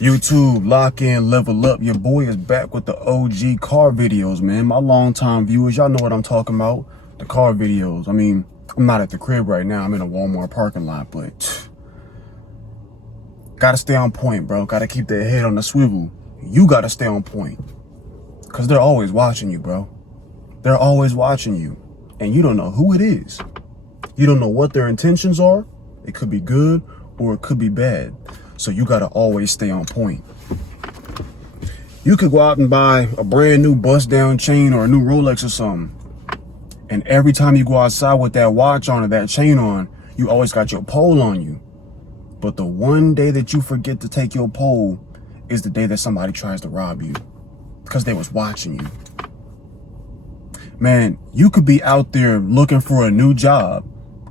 YouTube, lock in, level up. Your boy is back with the OG car videos, man. My longtime viewers, y'all know what I'm talking about. The car videos. I mean, I'm not at the crib right now. I'm in a Walmart parking lot, but gotta stay on point, bro. Gotta keep that head on the swivel. You gotta stay on point. Because they're always watching you, bro. They're always watching you. And you don't know who it is. You don't know what their intentions are. It could be good or it could be bad. So you gotta always stay on point. You could go out and buy a brand new bust down chain or a new Rolex or something. And every time you go outside with that watch on or that chain on, you always got your pole on you. But the one day that you forget to take your pole is the day that somebody tries to rob you. Because they was watching you. Man, you could be out there looking for a new job,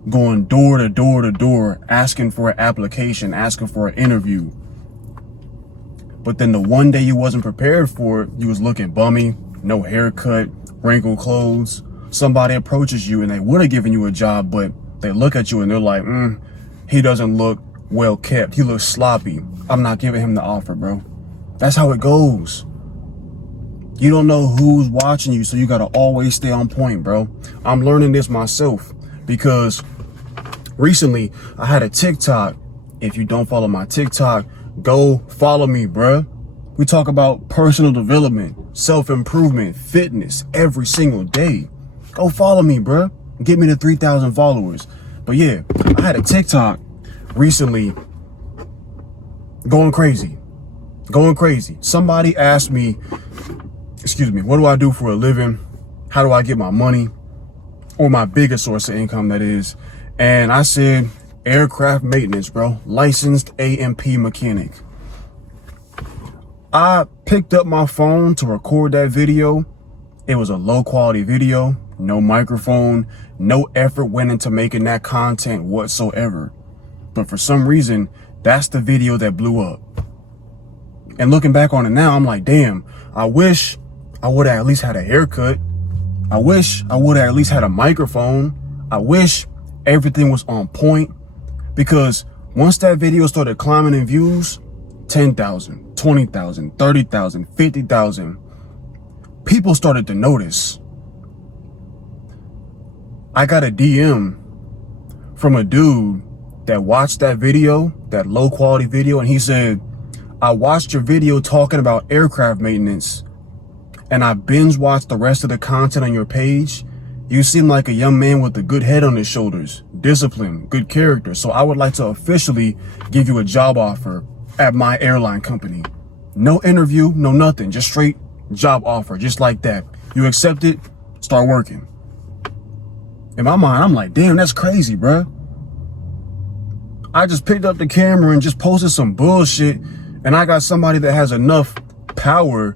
going door to door to door, asking for an application, asking for an interview. But then the one day you wasn't prepared for it, you was looking bummy, no haircut, wrinkled clothes. Somebody approaches you and they would have given you a job, but they look at you and they're like, he doesn't look well kept. He looks sloppy. I'm not giving him the offer, bro. That's how it goes. You don't know who's watching you, so you gotta always stay on point, bro. I'm learning this myself because recently I had a TikTok. If you don't follow my TikTok, go follow me, bro. We talk about personal development, self-improvement, fitness every single day. Go follow me, bro. Get me to 3,000 followers. But yeah, I had a TikTok recently going crazy. Somebody asked me, what do I do for a living? How do I get my money? Or my biggest source of income, that is. And I said, aircraft maintenance, bro. Licensed A&P mechanic. I picked up my phone to record that video. It was a low quality video, no microphone, no effort went into making that content whatsoever. But for some reason, that's the video that blew up. And looking back on it now, I'm like, damn, I wish I would have at least had a haircut. I wish I would have at least had a microphone. I wish everything was on point. Because once that video started climbing in views, 10,000, 20,000, 30,000, 50,000, people started to notice. I got a DM from a dude that watched that video, that low quality video, and he said, I watched your video talking about aircraft maintenance and I binge watched the rest of the content on your page. You seem like a young man with a good head on his shoulders, discipline, good character. So I would like to officially give you a job offer at my airline company. No interview, no nothing, just straight job offer, just like that. You accept it, start working. In my mind, I'm like, damn, that's crazy, bruh. I just picked up the camera and just posted some bullshit, and I got somebody that has enough power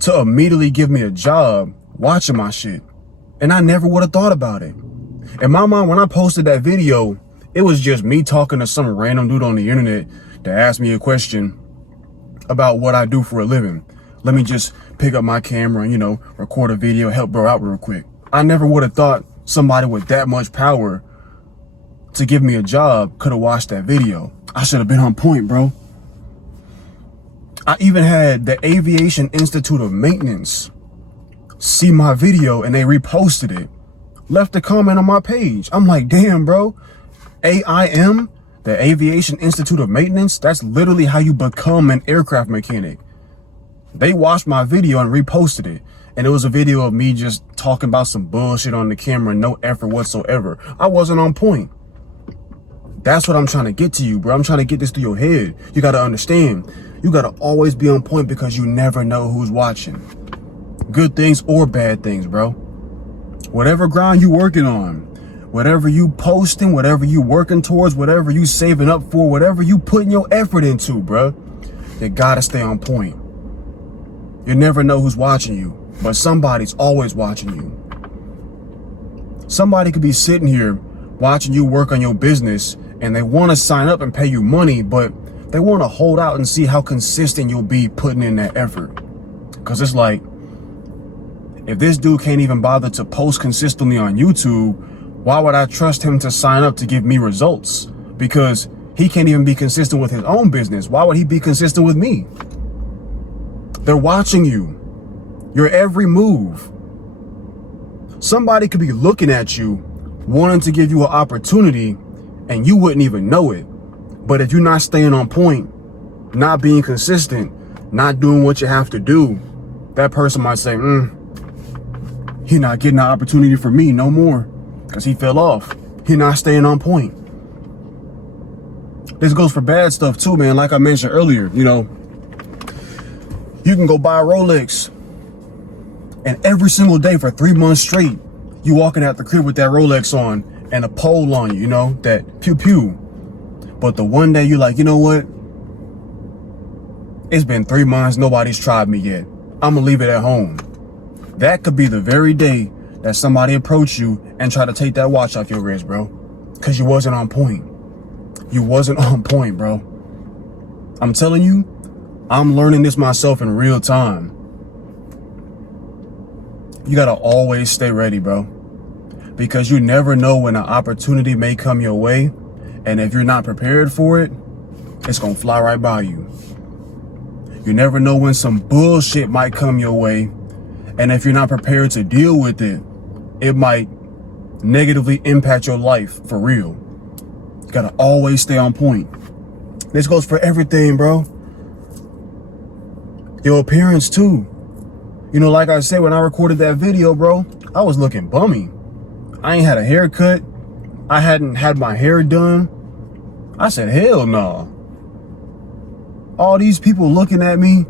to immediately give me a job watching my shit. And I never would have thought about it. In my mind, when I posted that video, it was just me talking to some random dude on the internet that asked me a question about what I do for a living. Let me just pick up my camera and, record a video, help bro out real quick. I never would have thought somebody with that much power to give me a job could have watched that video. I should have been on point, bro. I even had the Aviation Institute of Maintenance see my video and they reposted it, left a comment on my page. I'm like, damn, bro. AIM, the Aviation Institute of Maintenance, that's literally how you become an aircraft mechanic. They watched my video and reposted it. And it was a video of me just talking about some bullshit on the camera, no effort whatsoever. I wasn't on point. That's what I'm trying to get to you, bro. I'm trying to get this through your head. You got to understand. You got to always be on point because you never know who's watching. Good things or bad things, bro. Whatever grind you working on, whatever you posting, whatever you working towards, whatever you saving up for, whatever you putting your effort into, bro, you got to stay on point. You never know who's watching you, but somebody's always watching you. Somebody could be sitting here watching you work on your business and they want to sign up and pay you money, but they want to hold out and see how consistent you'll be putting in that effort. Because it's like, if this dude can't even bother to post consistently on YouTube, why would I trust him to sign up to give me results? Because He can't even be consistent with his own business. Why would he be consistent with me? They're watching you. Your every move. Somebody could be looking at you, wanting to give you an opportunity, and you wouldn't even know it. But if you're not staying on point, not being consistent, not doing what you have to do, that person might say, he's not getting an opportunity for me no more because he fell off. He's not staying on point. This goes for bad stuff too, man. Like I mentioned earlier, you know, you can go buy a Rolex and every single day for 3 months straight, you walking out the crib with that Rolex on and a pole on you, you know, that pew pew. But the one day you're like, you know what? It's been 3 months, nobody's tried me yet. I'm gonna leave it at home. That could be the very day that somebody approached you and try to take that watch off your wrist, bro. Cause you wasn't on point. You wasn't on point, bro. I'm telling you, I'm learning this myself in real time. You gotta always stay ready, bro. Because you never know when an opportunity may come your way. And if you're not prepared for it, it's gonna fly right by you. You never know when some bullshit might come your way. And if you're not prepared to deal with it, it might negatively impact your life for real. You gotta always stay on point. This goes for everything, bro. Your appearance too. You know, like I said, when I recorded that video, bro, I was looking bummy. I ain't had a haircut. I hadn't had my hair done. I said, hell no. All these people looking at me.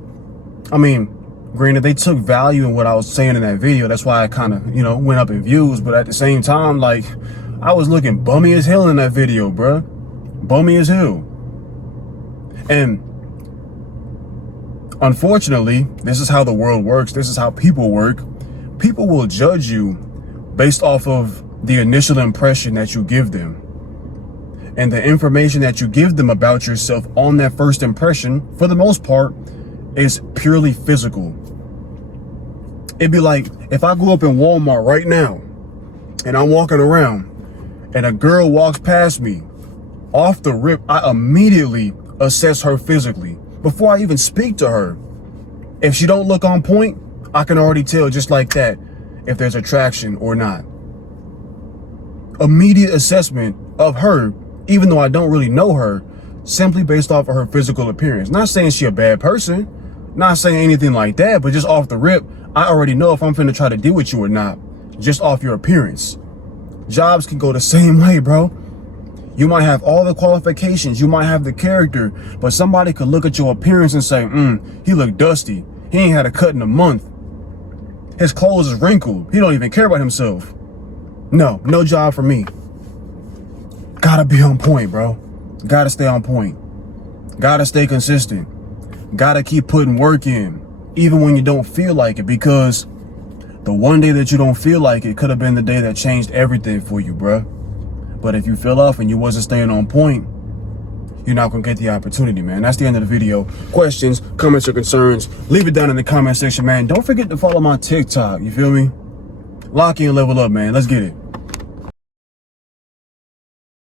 I mean, granted, they took value in what I was saying in that video. That's why I kind of, you know, went up in views. But at the same time, like, I was looking bummy as hell in that video, bruh. Bummy as hell. And unfortunately, this is how the world works. This is how people work. People will judge you based off of the initial impression that you give them. And the information that you give them about yourself on that first impression, for the most part, is purely physical. It'd be like if I go up in Walmart right now and I'm walking around and a girl walks past me, off the rip, I immediately assess her physically before I even speak to her. If she don't look on point, I can already tell just like that if there's attraction or not. Immediate assessment of her, even though I don't really know her, simply based off of her physical appearance. Not saying she a bad person, not saying anything like that, but just off the rip, I already know if I'm finna try to deal with you or not, just off your appearance. Jobs can go the same way, bro. You might have all the qualifications, you might have the character, but somebody could look at your appearance and say, he look dusty. He ain't had a cut in a month. His clothes is wrinkled. He don't even care about himself. No job for me. Gotta be on point, bro. Gotta stay on point. Gotta stay consistent. Gotta keep putting work in, even when you don't feel like it, because the one day that you don't feel like it could have been the day that changed everything for you, bro. But if you fell off and you wasn't staying on point, you're not gonna get the opportunity, man. That's the end of the video. Questions, comments, or concerns, leave it down in the comment section, man. Don't forget to follow my TikTok, you feel me? Lock in, level up, man. Let's get it.